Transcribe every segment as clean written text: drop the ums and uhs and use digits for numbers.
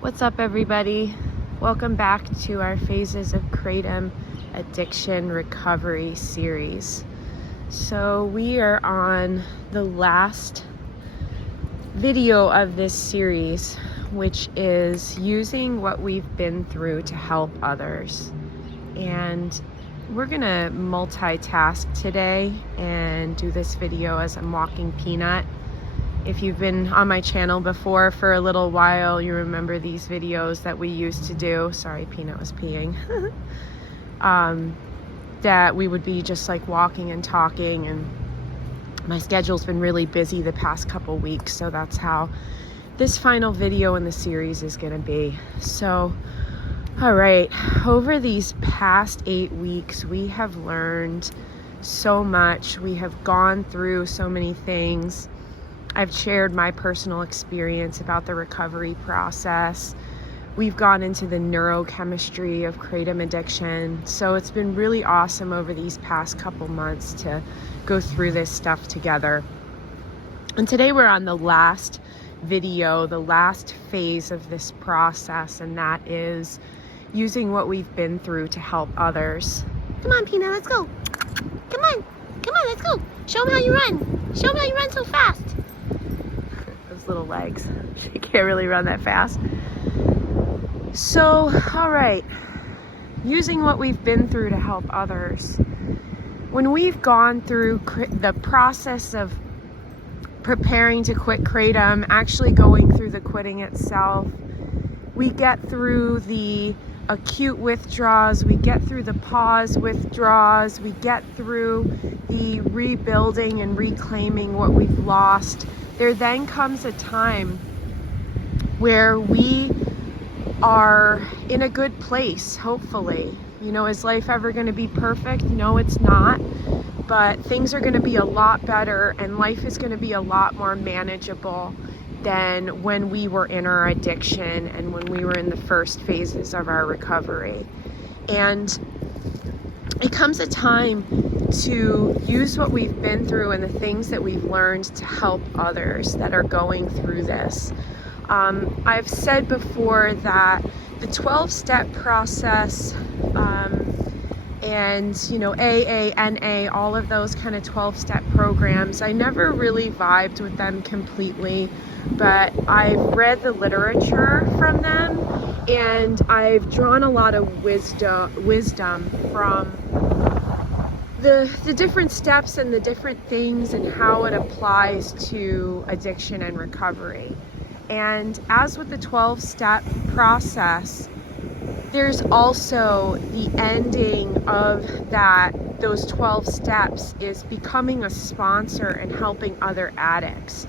What's up, everybody? Welcome back to our Phases of Kratom Addiction Recovery series. So we are on the last video of this series, which is using what we've been through to help others. And we're gonna multitask today and do this video as I'm walking Peanut. If you've been on my channel before for a little while, you remember these videos that we used to do. Sorry, Peanut was peeing. That we would be just like walking and talking, and my schedule's been really busy the past couple weeks, so that's how this final video in the series is gonna be. So, all right, over these past 8 weeks, we have learned so much. We have gone through so many things. I've shared my personal experience about the recovery process. We've gone into the neurochemistry of kratom addiction. So it's been really awesome over these past couple months to go through this stuff together. And today we're on the last video, the last phase of this process, and that is using what we've been through to help others. Come on, Peanut, let's go. Come on, let's go. Show them how you run. Show them how you run so fast. Little legs. She can't really run that fast. So, all right, using what we've been through to help others. When we've gone through the process of preparing to quit kratom, actually going through the quitting itself, we get through the acute withdrawals, we get through the pause withdrawals, we get through the rebuilding and reclaiming what we've lost. There then comes a time where we are in a good place, hopefully. You know, is life ever going to be perfect? No, it's not. But things are going to be a lot better, and life is going to be a lot more manageable than when we were in our addiction and when we were in the first phases of our recovery. And it comes a time to use what we've been through and the things that we've learned to help others that are going through this. I've said before that the 12-step process and, you know, AA, NA, all of those kind of 12-step programs, I never really vibed with them completely, but I've read the literature from them, and I've drawn a lot of wisdom from the different steps and the different things and how it applies to addiction and recovery. And as with the 12-step process, there's also the ending of those 12 steps is becoming a sponsor and helping other addicts.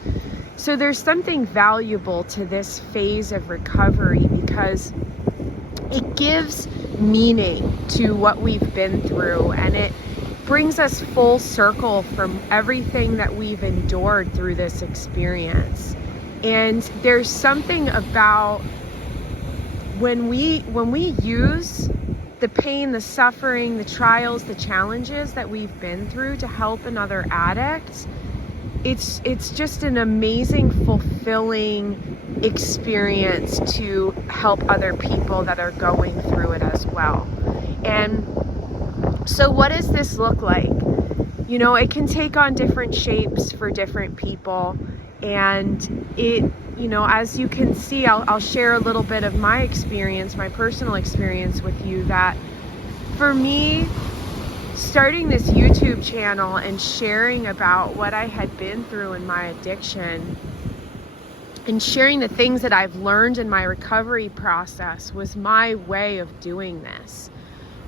So there's something valuable to this phase of recovery because it gives meaning to what we've been through, and it brings us full circle from everything that we've endured through this experience. And there's something about when we use the pain, the suffering, the trials, the challenges that we've been through to help another addict, it's just an amazing, fulfilling experience to help other people that are going through it as well. And so what does this look like? You know, it can take on different shapes for different people. And it, you know, as you can see, I'll share a little bit of my experience, my personal experience with you, that for me, starting this YouTube channel and sharing about what I had been through in my addiction and sharing the things that I've learned in my recovery process was my way of doing this.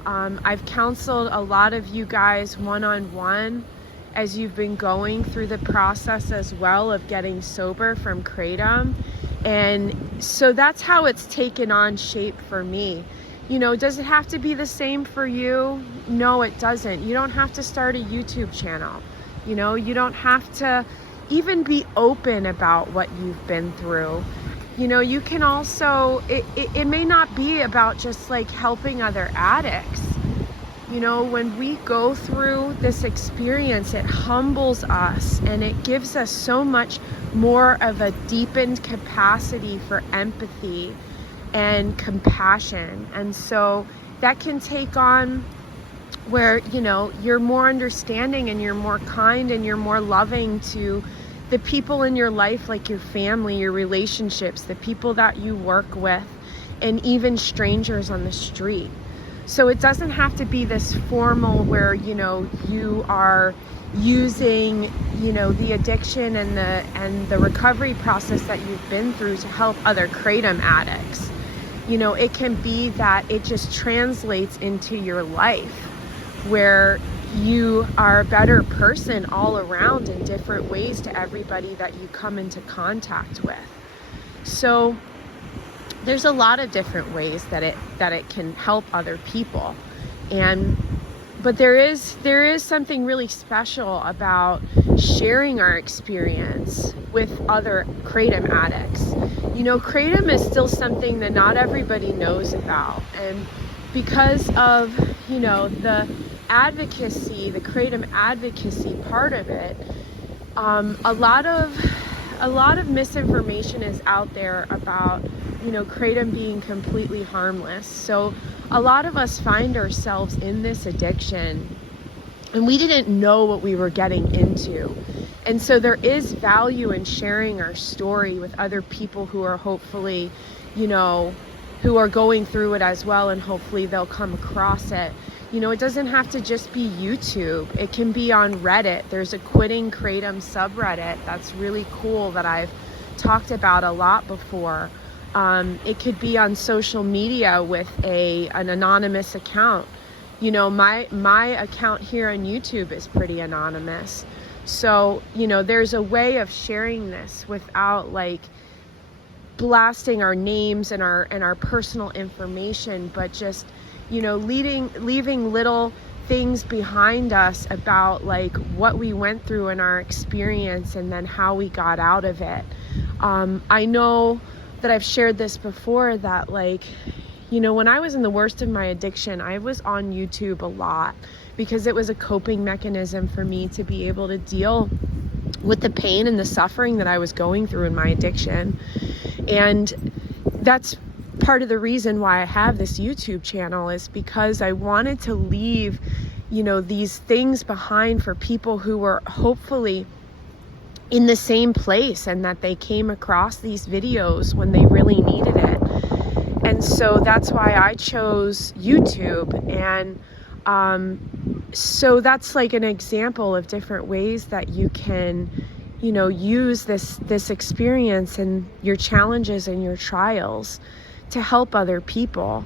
I've counseled a lot of you guys one-on-one as you've been going through the process as well of getting sober from kratom. And so that's how it's taken on shape for me. You know, does it have to be the same for you? No, it doesn't. You don't have to start a YouTube channel. You know, you don't have to even be open about what you've been through. You know, you can also, it may not be about just like helping other addicts. You know, when we go through this experience, it humbles us and it gives us so much more of a deepened capacity for empathy and compassion. And so that can take on where, you know, you're more understanding and you're more kind and you're more loving to the people in your life, like your family, your relationships, the people that you work with, and even strangers on the street. So it doesn't have to be this formal where, you know, you are using, you know, the addiction and the recovery process that you've been through to help other Kratom addicts. You know, it can be that it just translates into your life where you are a better person all around in different ways to everybody that you come into contact with. So there's a lot of different ways that it can help other people. But there is something really special about sharing our experience with other Kratom addicts. You know, Kratom is still something that not everybody knows about. And because of, you know, the advocacy, the Kratom advocacy part of it, a lot of misinformation is out there about, you know, Kratom being completely harmless. So a lot of us find ourselves in this addiction and we didn't know what we were getting into. And so there is value in sharing our story with other people who are hopefully, you know, who are going through it as well, and hopefully they'll come across it. You know, it doesn't have to just be YouTube. It can be on Reddit. There's a Quitting Kratom subreddit that's really cool that I've talked about a lot before. It could be on social media with an anonymous account. You know, my account here on YouTube is pretty anonymous. So, you know, there's a way of sharing this without like blasting our names and our personal information, but just, you know, leaving little things behind us about like what we went through in our experience and then how we got out of it. I know that I've shared this before that, like, you know, when I was in the worst of my addiction, I was on YouTube a lot because it was a coping mechanism for me to be able to deal with the pain and the suffering that I was going through in my addiction. And that's part of the reason why I have this YouTube channel, is because I wanted to leave, you know, these things behind for people who were hopefully in the same place and that they came across these videos when they really needed it. And so that's why I chose YouTube. And so that's like an example of different ways that you can, you know, use this experience and your challenges and your trials to help other people.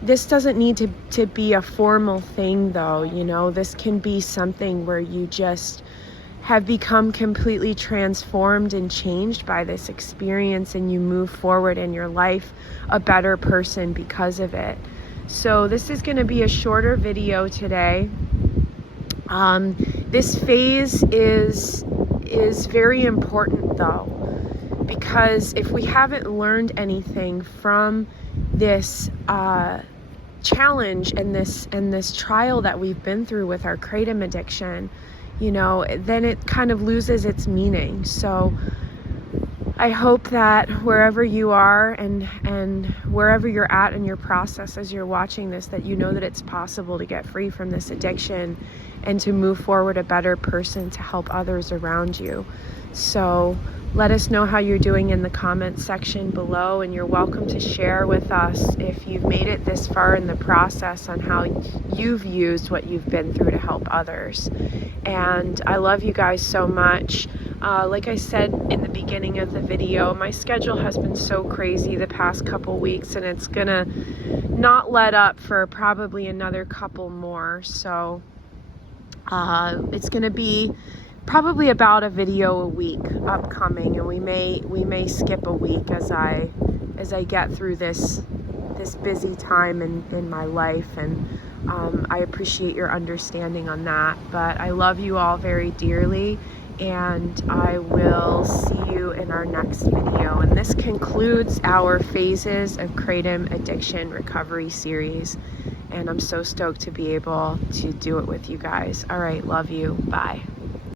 This doesn't need to be a formal thing though, you know. This can be something where you just have become completely transformed and changed by this experience, and you move forward in your life a better person because of it. So this is going to be a shorter video today. This phase is very important though, because if we haven't learned anything from this challenge and this trial that we've been through with our Kratom addiction, you know, then it kind of loses its meaning. So I hope that wherever you are and wherever you're at in your process as you're watching this, that you know that it's possible to get free from this addiction and to move forward a better person to help others around you. So let us know how you're doing in the comments section below, and you're welcome to share with us if you've made it this far in the process on how you've used what you've been through to help others. And I love you guys so much. Like I said in the beginning of the video, my schedule has been so crazy the past couple weeks, and it's gonna not let up for probably another couple more. So it's gonna be probably about a video a week upcoming, and we may skip a week as I get through this busy time in my life. And I appreciate your understanding on that, but I love you all very dearly, and I will see you in our next video. And this concludes our Phases of Kratom Addiction Recovery series. And I'm so stoked to be able to do it with you guys. All right, love you. Bye.